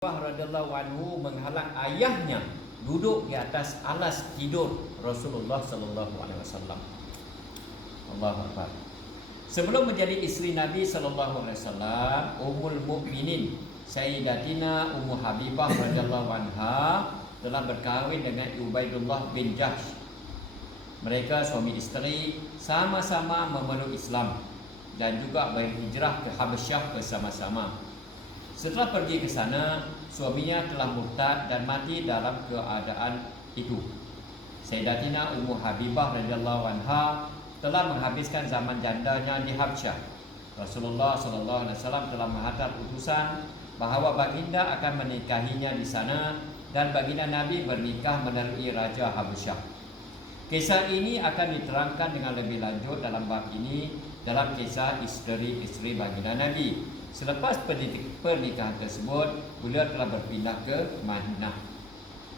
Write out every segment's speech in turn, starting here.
Radhiyallahu anhu menghalang ayahnya duduk di atas alas tidur Rasulullah sallallahu alaihi wasallam. Allahu akbar. Sebelum menjadi isteri Nabi sallallahu alaihi wasallam, Ummul Mukminin Sayyidatina Ummu Habibah radhiyallahu anha telah berkahwin dengan Ubaidullah bin Jahsh. Mereka suami isteri sama-sama memeluk Islam dan juga berhijrah ke Habasyah bersama-sama. Setelah pergi ke sana, suaminya telah murtad dan mati dalam keadaan itu. Sayyidatina Ummu Habibah radhiyallahu anha telah menghabiskan zaman jandanya di Habasyah. Rasulullah sallallahu alaihi wasallam telah menghantar utusan bahawa baginda akan menikahinya di sana dan baginda Nabi bernikah melalui Raja Habasyah. Kisah ini akan diterangkan dengan lebih lanjut dalam bab ini dalam kisah isteri-isteri baginda Nabi. Selepas pernikahan tersebut, beliau telah berpindah ke Madinah.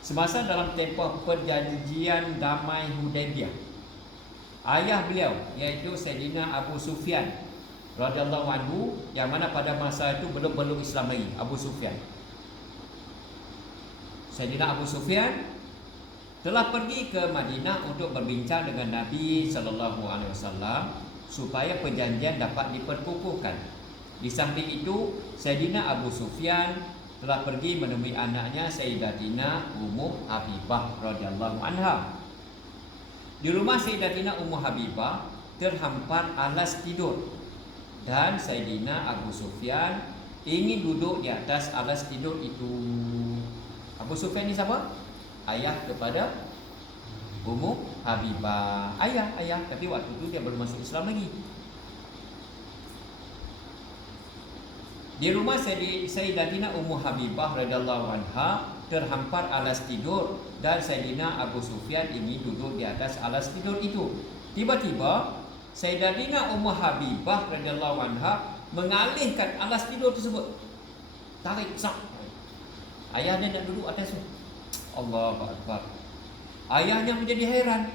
Semasa dalam tempoh perjanjian damai Hudaybiyah, ayah beliau iaitu Sayyidina Abu Sufyan radhiyallahu anhu, yang mana pada masa itu belum Islam lagi, Abu Sufyan. Sayyidina Abu Sufyan telah pergi ke Madinah untuk berbincang dengan Nabi sallallahu alaihi wasallam supaya perjanjian dapat diperkukuhkan. Di samping itu, Sayyidina Abu Sufyan telah pergi menemui anaknya Sayyidatina Ummu Habibah radhiyallahu anha. Di rumah Sayyidatina Ummu Habibah terhampar alas tidur dan Sayyidina Abu Sufyan ingin duduk di atas alas tidur itu. Abu Sufyan ni siapa? Ayah kepada Ummu Habibah. Ayah, tapi waktu itu dia belum masuk Islam lagi. Di rumah Sayyidatina Ummu Habibah radhiyallahu anha terhampar alas tidur dan Sayyidina Abu Sufyan ingin duduk di atas alas tidur itu. Tiba-tiba Sayyidatina Ummu Habibah radhiyallahu anha mengalihkan alas tidur tersebut. Tarik sak. Ayahnya nak duduk atas tu. Allahu akbar. Ayahnya menjadi heran.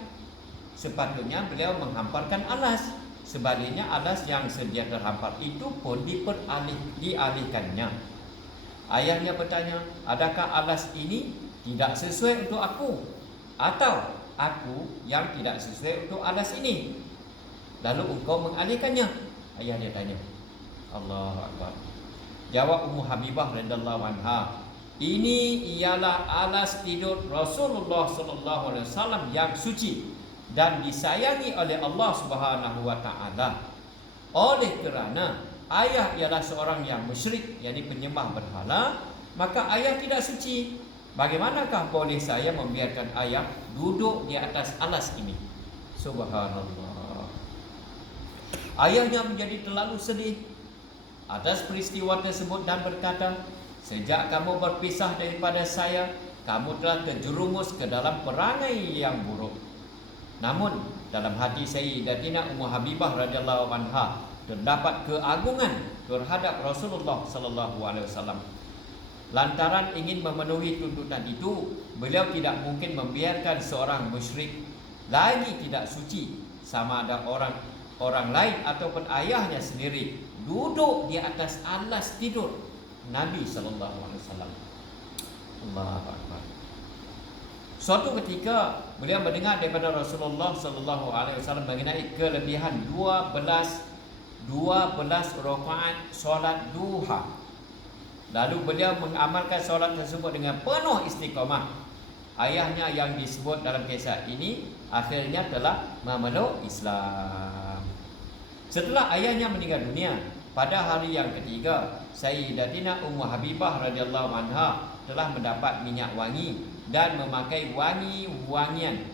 Sepatutnya beliau menghamparkan alas. Sebaliknya alas yang sedia terhampar itu pun dialihkannya. Ayahnya bertanya, adakah alas ini tidak sesuai untuk aku? Atau aku yang tidak sesuai untuk alas ini? Lalu engkau mengalihkannya? Ayah dia tanya. Allahu akbar. Jawab Ummu Habibah radhiyallahu anha, ini ialah alas tidur Rasulullah sallallahu alaihi wasallam yang suci dan disayangi oleh Allah Subhanahu wa taala. Oleh kerana ayah ialah seorang yang musyrik, yakni penyembah berhala, maka ayah tidak suci. Bagaimanakah boleh saya membiarkan ayah duduk di atas alas ini? Subhanallah. Ayahnya menjadi terlalu sedih atas peristiwa tersebut dan berkata, sejak kamu berpisah daripada saya, kamu telah terjerumus ke dalam perangai yang buruk. Namun dalam hati Sayyidatina Ummu Habibah radhiyallahu anha terdapat keagungan terhadap Rasulullah sallallahu alaihi wasallam. Lantaran ingin memenuhi tuntutan itu, beliau tidak mungkin membiarkan seorang musyrik lagi tidak suci, sama ada orang lain ataupun ayahnya sendiri, duduk di atas alas tidur Nabi sallallahu alaihi wasallam. Allahu akbar. Suatu ketika beliau mendengar daripada Rasulullah sallallahu alaihi wasallam mengenai kelebihan 12 rakaat solat duha. Lalu beliau mengamalkan solat tersebut dengan penuh istiqamah. Ayahnya yang disebut dalam kisah ini akhirnya telah memeluk Islam. Setelah ayahnya meninggal dunia, pada hari yang ketiga, Sayyidatina Ummu Habibah radhiyallahu anha telah mendapat minyak wangi dan memakai wangi-wangian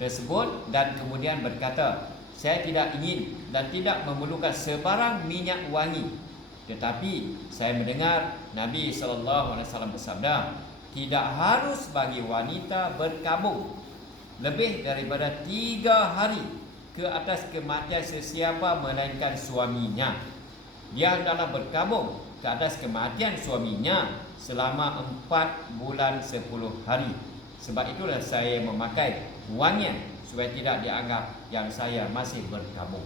tersebut dan kemudian berkata, saya tidak ingin dan tidak memerlukan sebarang minyak wangi, tetapi saya mendengar Nabi sallallahu alaihi wasallam bersabda, tidak harus bagi wanita berkabung lebih daripada 3 hari ke atas kematian sesiapa melainkan suaminya. Dia hendaklah berkabung ke atas kematian suaminya selama 4 bulan 10 hari. Sebab itulah saya memakai wangian supaya tidak dianggap yang saya masih berkabung.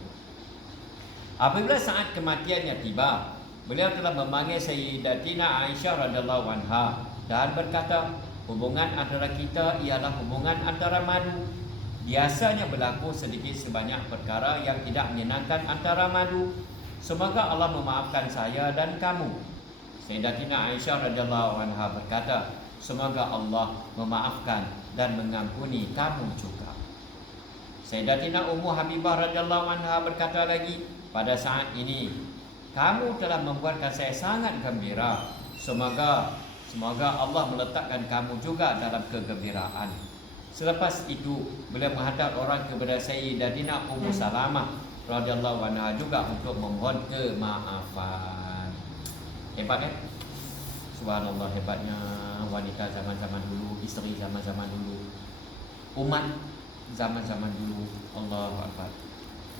Apabila saat kematiannya tiba, beliau telah memanggil Sayyidatina Aisyah radhiyallahu anha dan berkata, hubungan antara kita ialah hubungan antara madu. Biasanya berlaku sedikit sebanyak perkara yang tidak menyenangkan antara madu. Semoga Allah memaafkan saya dan kamu. Sayyidatina Aisyah radhiyallahu anha berkata, semoga Allah memaafkan dan mengampuni kamu juga. Sayyidatina Ummu Habibah radhiyallahu anha berkata lagi, pada saat ini kamu telah membuatkan saya sangat gembira. Semoga Allah meletakkan kamu juga dalam kegembiraan. Selepas itu beliau menghadap orang kepada Sayyidatina Ummu Salamah radhiyallahu anha juga untuk memohon kemaafan. Hebat kan? Subhanallah, hebatnya wanita zaman-zaman dulu, isteri zaman-zaman dulu, umat zaman-zaman dulu. Allahu Akbar.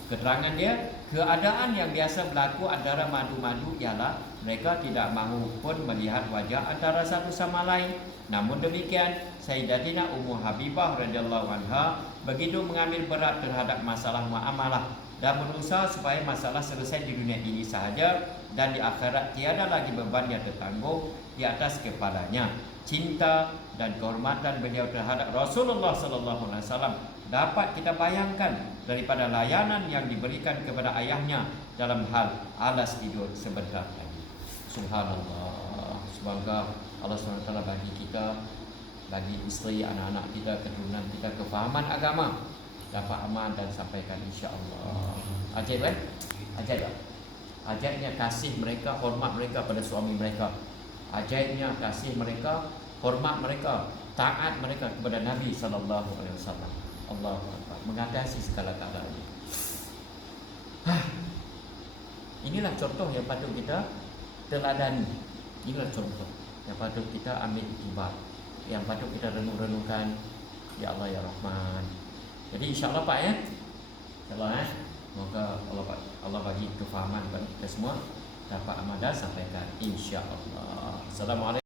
Keterangan dia, keadaan yang biasa berlaku antara madu-madu ialah mereka tidak mahu pun melihat wajah antara satu sama lain. Namun demikian, Sayyidatina Ummu Habibah radhiyallahu anha begitu mengambil berat terhadap masalah muamalah dan berusaha supaya masalah selesai di dunia ini sahaja dan di akhirat tiada lagi beban yang tertanggung di atas kepalanya. Cinta dan kehormatan beliau terhadap Rasulullah sallallahu alaihi wasallam dapat kita bayangkan daripada layanan yang diberikan kepada ayahnya dalam hal alas tidur sebentar lagi. Subhanallah. Semoga Allah SWT bagi kita, bagi isteri, anak-anak kita, keturunan kita kefahaman agama, dapat aman dan sampaikan insya-Allah. Ajaib kan? Ajaib tak? Ajaibnya kasih mereka, hormat mereka pada suami mereka. Ajaibnya kasih mereka, hormat mereka, taat mereka kepada Nabi sallallahu alaihi wasallam. Allahu Akbar, mengatasi segala keadaan. Inilah contoh yang patut kita teladani. Inilah contoh yang patut kita ambil iktibar, yang patut kita renung-renungkan. Ya Allah ya Rahman. Jadi insya-Allah Pak ya. Insya-Allah semoga Allah bagi kefahaman bagi kita semua, dapat amal dan sampaikan insya-Allah. Assalamualaikum.